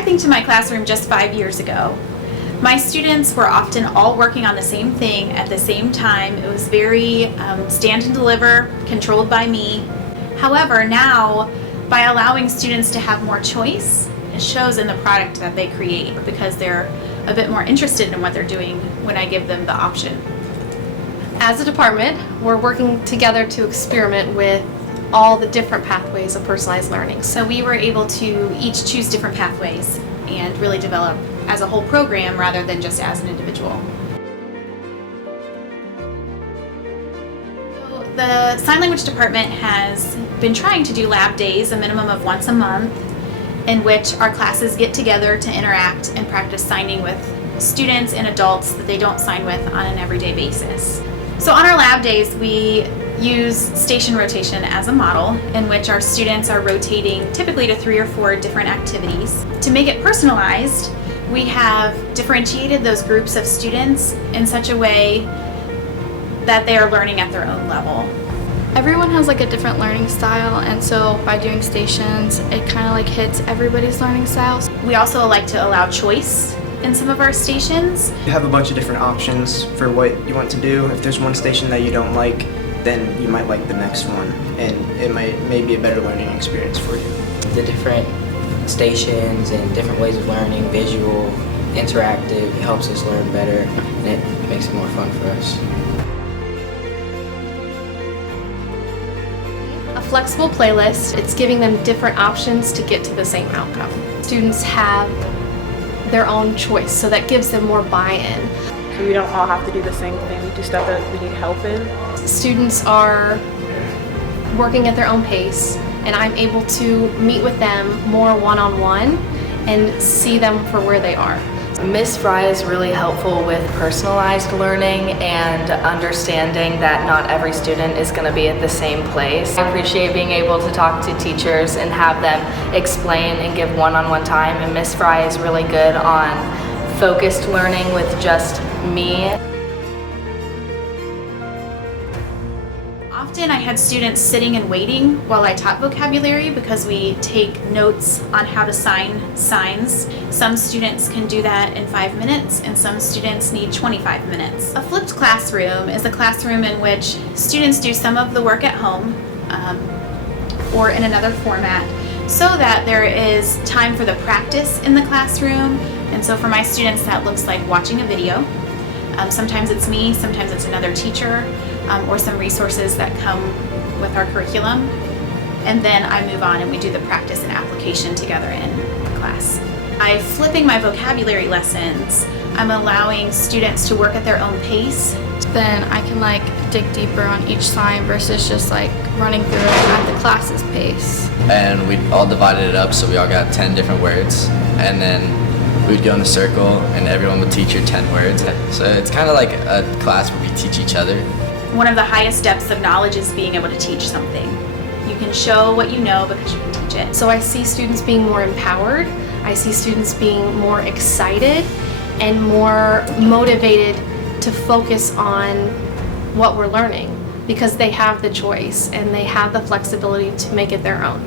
I think to my classroom just 5 years ago, my students were often all working on the same thing at the same time. It was very stand and deliver, controlled by me. However, now, by allowing students to have more choice, it shows in the product that they create because they're a bit more interested in what they're doing when I give them the option. As a department, we're working together to experiment with all the different pathways of personalized learning. So we were able to each choose different pathways and really develop as a whole program rather than just as an individual. So the sign language department has been trying to do lab days, a minimum of once a month, in which our classes get together to interact and practice signing with students and adults that they don't sign with on an everyday basis. So on our lab days, we use station rotation as a model in which our students are rotating typically to 3 or 4 different activities. To make it personalized, we have differentiated those groups of students in such a way that they are learning at their own level. Everyone has like a different learning style, and so by doing stations, it kind of like hits everybody's learning styles. We also like to allow choice in some of our stations. You have a bunch of different options for what you want to do. If there's one station that you don't like, then you might like the next one, and it may be a better learning experience for you. The different stations and different ways of learning, visual, interactive, it helps us learn better, and it makes it more fun for us. A flexible playlist, it's giving them different options to get to the same outcome. Students have their own choice, so that gives them more buy-in. So we don't all have to do the same thing. We do stuff that we need help in. Students are working at their own pace, and I'm able to meet with them more one-on-one and see them for where they are. Ms. Fry is really helpful with personalized learning and understanding that not every student is going to be at the same place. I appreciate being able to talk to teachers and have them explain and give one-on-one time, and Ms. Fry is really good on focused learning with just me. Often I had students sitting and waiting while I taught vocabulary because we take notes on how to sign signs. Some students can do that in 5 minutes and some students need 25 minutes. A flipped classroom is a classroom in which students do some of the work at home or in another format so that there is time for the practice in the classroom. And so for my students that looks like watching a video. Sometimes it's me, sometimes it's another teacher, or some resources that come with our curriculum. And then I move on and we do the practice and application together in class. By flipping my vocabulary lessons, I'm allowing students to work at their own pace. Then I can like dig deeper on each sign versus just like running through it at the class's pace. And we all divided it up, so we all got 10 different words, and then we'd go in a circle and everyone would teach your 10 words. So it's kind of like a class where we teach each other. One of the highest depths of knowledge is being able to teach something. You can show what you know because you can teach it. So I see students being more empowered, I see students being more excited and more motivated to focus on what we're learning because they have the choice and they have the flexibility to make it their own.